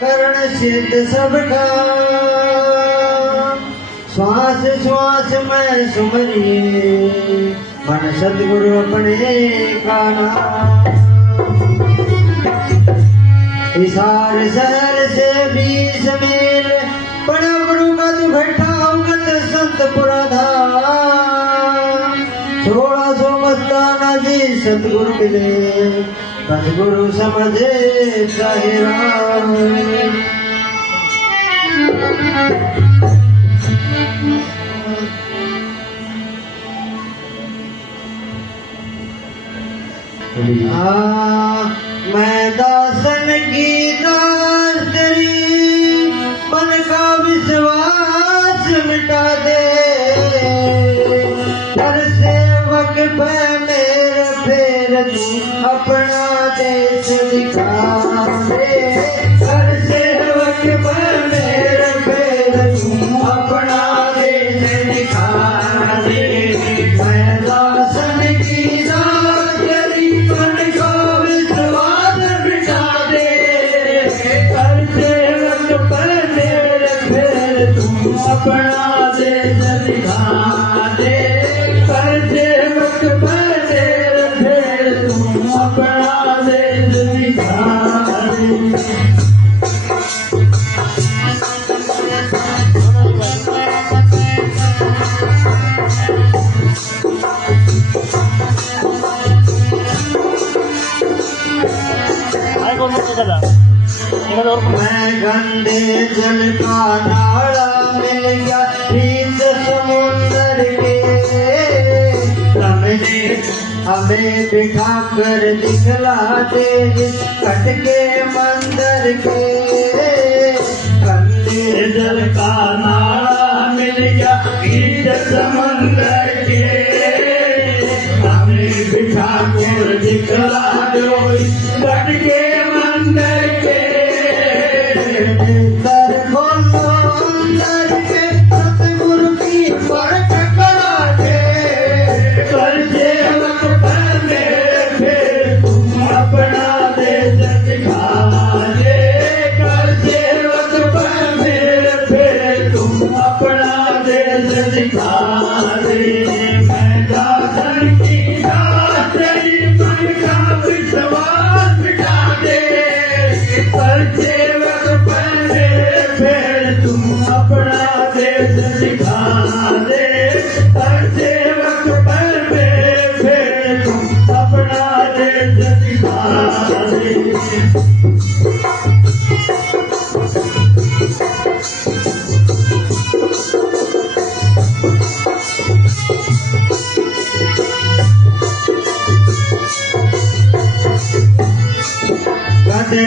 करण सिद्ध सबका श्वास श्वास में सुमरिए मन सतगुरु अपने का नाम। इसार शहर से 20 मील बड़ा गुरु का दुघटा उगत संतपुरा धाम। 1600 जी सतगुरु मिले सतगुरु समझे चाहे राम। मैं दासन की दास तेरी मन का विश्वास मिटा दे। हर सेवक पे मेरे फेर तू अपना देश दिखा दे। हर सेवक पे मेरे फेर तू अपना देश दिखा दे। मैं दासन की दास तेरी मन का विश्वास मिटा दे। हर सेवक पे मेरे फेर तू अपना देश दिखा दे। हर सेवक पे मेरे फेर तू अपना देश दिखा दे। मैं गंदे जल का नाला मिल गया रीत समुंदर के। हमने हमें बिठा कर दिखला दे कटके मंदिर के। गंदे जल का नाला मिल गया रीत समुंदर के। हमें बिठा कर दिखला दो कटके मंदिर के। कर खोलो अंदर के सतगुरु की परख करा दे। कर सेवक पर मेरे फेर तुम अपना देश दिखा दे। कर सेवक पर मेरे फेर तुम अपना देश दिखा दे। मैं दासन की दास तेरी मन का विश्वास मिटा दे। कर सेवक पर मेरे फेर तुम अपना देश दिखा दे। हर सेवक पर मेरे फेर तुम अपना देश दिखा दे।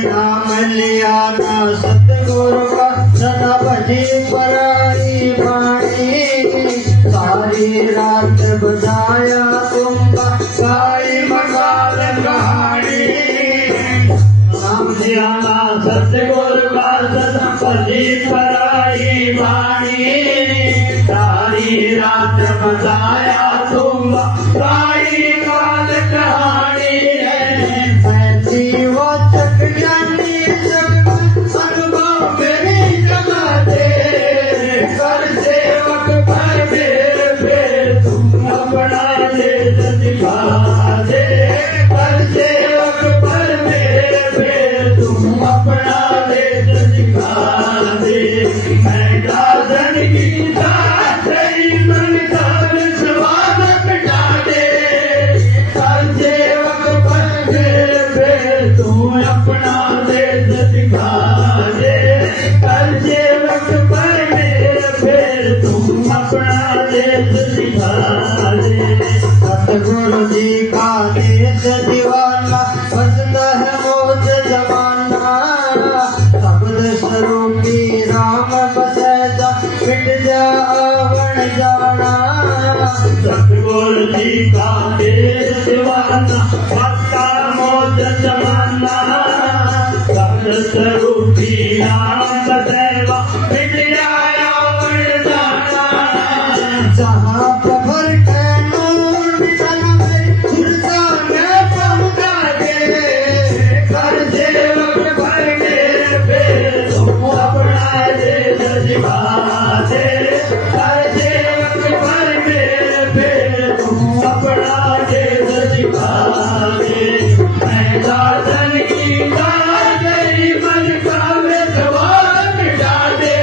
नाम लिया ना सतगुरु का सदा बजी पराई बाणी। सारी रात बजाया तुम्बा साई मकाल कहानी। नाम लिया ना सतगुरु का सदा बजी पराई बाणी। सारी रात बजाया तुम्बा साई मकाल कहानी। ज्ञानी जग अनुभव मेरी जगा दे। कर सेवक पर मेरे फेर तुम अपना देश दिखा दे। कर सेवक पर मेरे फेर तुम अपना देश दिखा दे। मैं दासन की दास तेरी मन का विश्वास मिटा दे। कर सेवक पर मेरे फेर तुम अपना देश दिखा दे। कर सेवक पर मेरे फेर तुम अपना देश दिखा दे। सतगुरु जी का देश दीवाना बसता है मौज जमाना। शब्द स्वरूपी राम बसैदा मिट जा आवण जाना। सतगुरु जी का देश दीवाना बसता मौज जमाना। स्वरूपी राम बसैदा मिट जाया आवण जाना। जहाँ प्रभर के नूर मिटन में सुरता में पहुँचा दे। कर सेवक पर मेरे फेर दिखा दे, हर सेवक पर मेरे फिर तू अपना देश दिखा दे। मैं दासन की दास तेरी मन का विश्वास मिटा दे,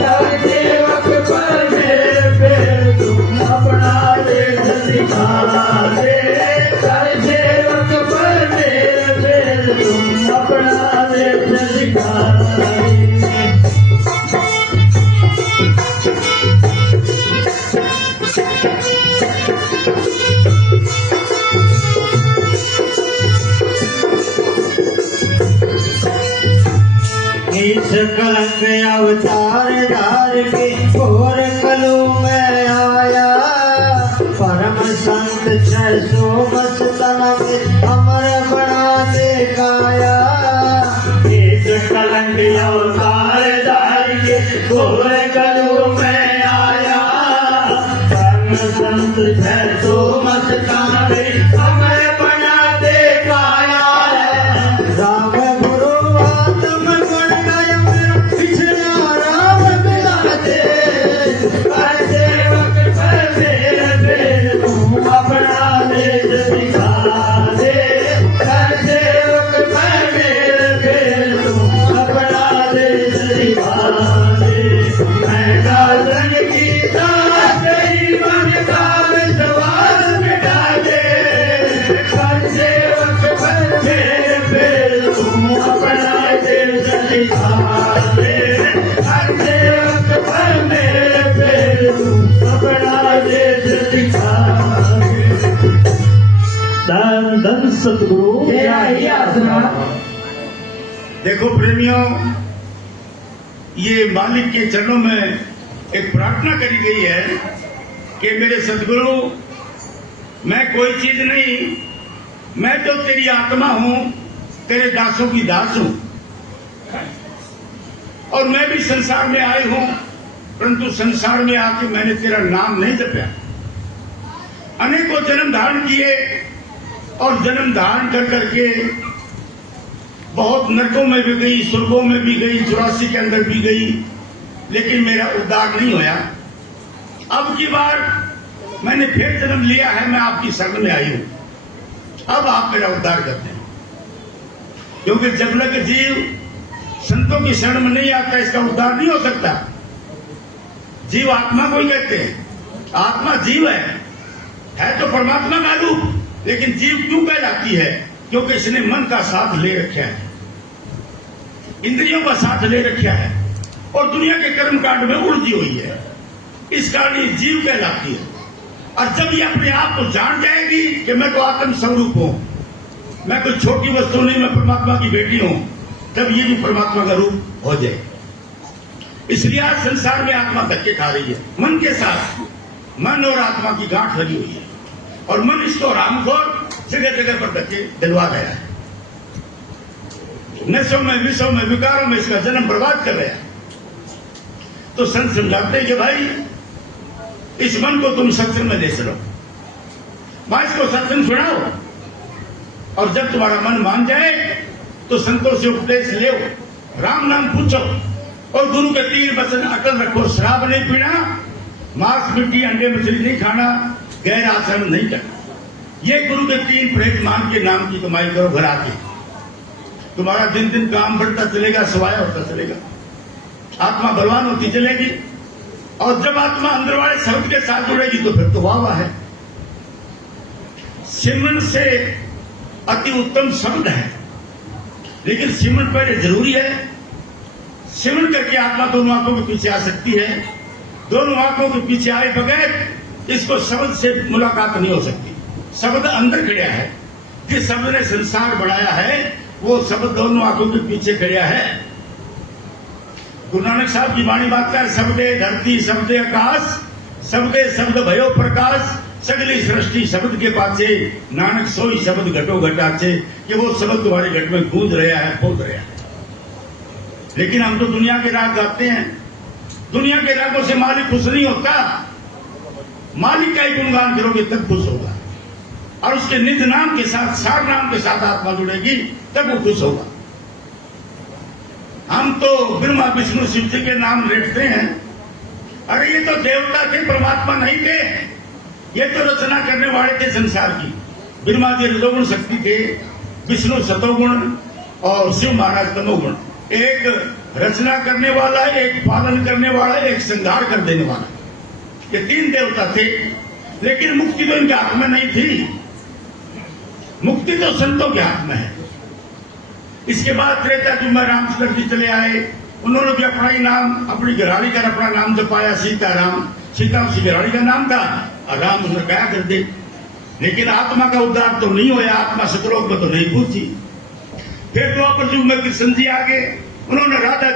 हर सेवक पर मेरे फिर तू अपना देश दिखा दे, हर सेवक पर मेरे फिर तू अपना देश दिखा दे। इस कलंक अवतार धार के घोर कलु में आया, परम संत 600 मस्तन में अमर बना दे काया। इस कलंक अवतार धार के घोर कलु में आया, परम संत 600 मस्तन में अमर बना दे काया। राम गुरु आत्म गुण गाय पिछला राम मिला दे, हर सेवक पर मेरे फिर तू अपना देश दिखा दे, हर सेवक पर मेरे फिर तू अपना देश दिखा दे। मैं दासन की दास तेरी मन का विश्वास मिटा दे, हर सेवक पर मेरे फिर तू अपना देश दिखा दे, हर सेवक पर मेरे फिर तू अपना देश दिखा दे। धन धन सतगुरु तेरा ही आसरा। देखो प्रेमियों, ये मालिक के चरणों में एक प्रार्थना करी गई है कि मेरे सदगुरु, मैं कोई चीज नहीं, मैं तो तेरी आत्मा हूं, तेरे दासों की दास हूं, और मैं भी संसार में आई हूं, परंतु संसार में आके मैंने तेरा नाम नहीं जपा। अनेकों जन्म धारण किए और जन्म धारण कर करके बहुत नरकों में भी गई, स्वर्गों में भी गई, 84 के अंदर भी गई, लेकिन मेरा उद्धार नहीं होया। अब की बार मैंने फिर जन्म लिया है, मैं आपकी शरण में आई हूं। अब आप मेरा उद्धार करते हैं, क्योंकि जब तक जीव संतों की शरण में नहीं आता, इसका उद्धार नहीं हो सकता। जीव आत्मा को ही कहते हैं, आत्मा जीव है तो परमात्मा का रूप, लेकिन जीव क्यों कहलाती है? क्योंकि इसने मन का साथ ले रखा है, इंद्रियों का साथ ले रखा है, और दुनिया के कर्म कांड में उलझी हुई है। इस कारण ये जीव कहलाती है। और जब ये अपने आप को जान जाएगी कि मैं तो आत्म स्वरूप हूं, मैं कोई छोटी वस्तु नहीं, मैं परमात्मा की बेटी हूं, तब ये भी परमात्मा का रूप हो जाए। इसलिए आज संसार में आत्मा धक्के खा रही है मन के साथ। मन और आत्मा की गांठ लगी हुई है, और मन इसको रामखोर जगह जगह पर धक्के दिलवा गया है। नशों में, विषयों में, विकारों में इसका जन्म बर्बाद कर रहा है। तो संत समझाते हैं कि भाई इस मन को तुम सत्संग में ले चलो, मां इसको सत्संग सुनाओ, और जब तुम्हारा मन मान जाए तो संतों से उपदेश ले, राम नाम पूछो, और गुरु के 3 वचन अकल रखो। शराब नहीं पीना, मांस मिट्टी अंडे मछली नहीं खाना, गैर आचरण नहीं करना। ये गुरु के 3 प्रेत मान के नाम की कमाई करो घर आके। तुम्हारा दिन दिन काम बढ़ता चलेगा, सवाया होता चलेगा, आत्मा बलवान होती चलेगी। और जब आत्मा अंदर वाले शब्द के साथ जुड़ेगी तो फिर तो वाह है। सिमरन से अति उत्तम शब्द है, लेकिन सिमरन पहले जरूरी है। सिमरन करके आत्मा दोनों आंखों के पीछे आ सकती है। दोनों आंखों के पीछे आए बगैर इसको शब्द से मुलाकात नहीं हो सकती। शब्द अंदर खड़ा है, जिस शब्द ने संसार बढ़ाया है वो शब्द दोनों आंखों के पीछे खड़ा है। गुरु नानक साहब की वाणी बात कर, शब्दे धरती शब्दे आकाश, शब्दे शब्द भयो प्रकाश, सगली सृष्टि शब्द के पाछे, नानक सोई शब्द घटो घटाचे। कि वो शब्द तुम्हारे घट में गूंज रहा है, बोल रहा है। लेकिन हम तो दुनिया के राग गाते हैं। दुनिया के रागों से मालिक खुश नहीं होता। मालिक का ही गुणगान करोगे तब खुश होगा, और उसके निज नाम के साथ, सार नाम के साथ आत्मा जुड़ेगी तब वो खुश होगा। हम हम तो ब्रह्मा विष्णु शिव जी के नाम लेते हैं। अरे ये तो देवता थे, परमात्मा नहीं थे। ये तो रचना करने वाले थे संसार की। ब्रह्मा जी रजोगुण शक्ति थे, विष्णु सतोगुण और शिव महाराज तमोगुण। एक रचना करने वाला, एक पालन करने वाला, एक संहार कर देने वाला, ये तीन देवता थे। लेकिन मुक्ति तो इनके हाथ में नहीं थी। मुक्ति तो संतों के हाथ में है। इसके बाद त्रेता युग में रामचंद्र जी चले आए। उन्होंने भी अपना ही नाम, अपनी घराड़ी का अपना नाम जपाया, सीताराम। सीता उसी घराड़ी का नाम था और राम उन्हें गया कर दे। लेकिन आत्मा का उद्धार तो नहीं होया, आत्मा सतलोक में तो नहीं पहुंची। फिर द्वापर युग में कृष्ण जी आ गए। उन्होंने राधा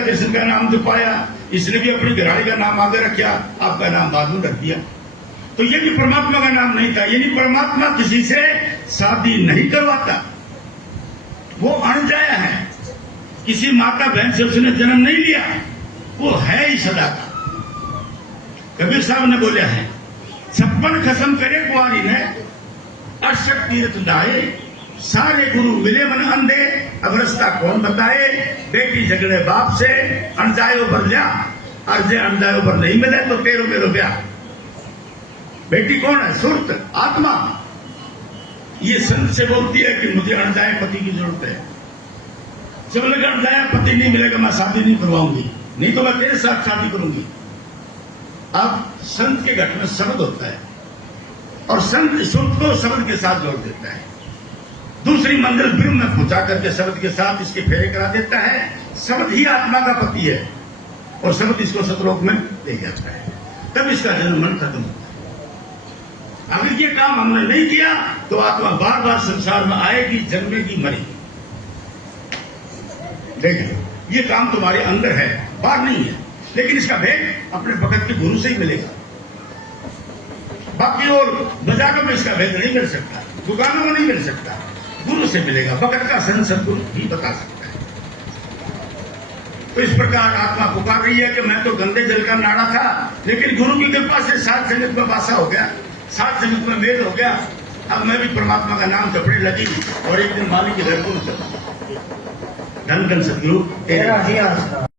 कृष्ण का नाम जपाया। इसने भी अपनी घराड़ी का नाम आगे रखा, आपका नाम बाद में रख दिया। तो ये भी परमात्मा का नाम नहीं था। यानी परमात्मा किसी से शादी नहीं करवाता, वो अनजाया है। किसी माता बहन से उसने जन्म नहीं लिया, वो है ही सदा का। कबीर साहब ने बोला है, 56 खसम करे कुआरी ने, 68 तीर्थ दाए, सारे गुरु मिले मन अंधे, अब रास्ता कौन बताए। बेटी झगड़े बाप से, अनजायो भर लिया, अर्जे अनजायो भर नहीं मिले तो तेरो मेरो ब्याह। बेटी कौन है? सुरत, आत्मा। ये संत से बोलती है कि मुझे अनजाए पति की जरूरत है। जब लगे अनजाया पति नहीं मिलेगा, मैं शादी नहीं करवाऊंगी, नहीं तो मैं तेरे साथ शादी करूंगी। अब संत के घट में शब्द होता है और संत सुरत को शब्द के साथ जोड़ देता है। दूसरी मंजिल ब्रह्म में पहुंचा करके शब्द के साथ इसके फेरे करा देता है। शब्द ही आत्मा का पति है और शब्द इसको सतलोक में ले जाता है। तब इसका जन्म मन खत्म होता है। अगर ये काम हमने नहीं किया तो आत्मा बार बार संसार में आएगी, जन्मेगी, मरेगी। देखिए, ये काम तुम्हारे अंदर है, बाहर नहीं है। लेकिन इसका भेद अपने भगत के गुरु से ही मिलेगा। बाकी और बाजारों में इसका भेद नहीं मिल सकता, दुकानों में नहीं मिल सकता, गुरु से मिलेगा। भगत का सन सदगुरु भी बता सकता है। तो इस प्रकार आत्मा पुकार रही है कि मैं तो गंदे जल का नाड़ा था, लेकिन गुरु की कृपा से सात जगत में वासा हो गया, सात जगत में मेल हो गया। अब मैं भी परमात्मा का नाम जपने लगी और एक दिन मालिक के घर को धन धन सदगुरु तेरा ही आसरा।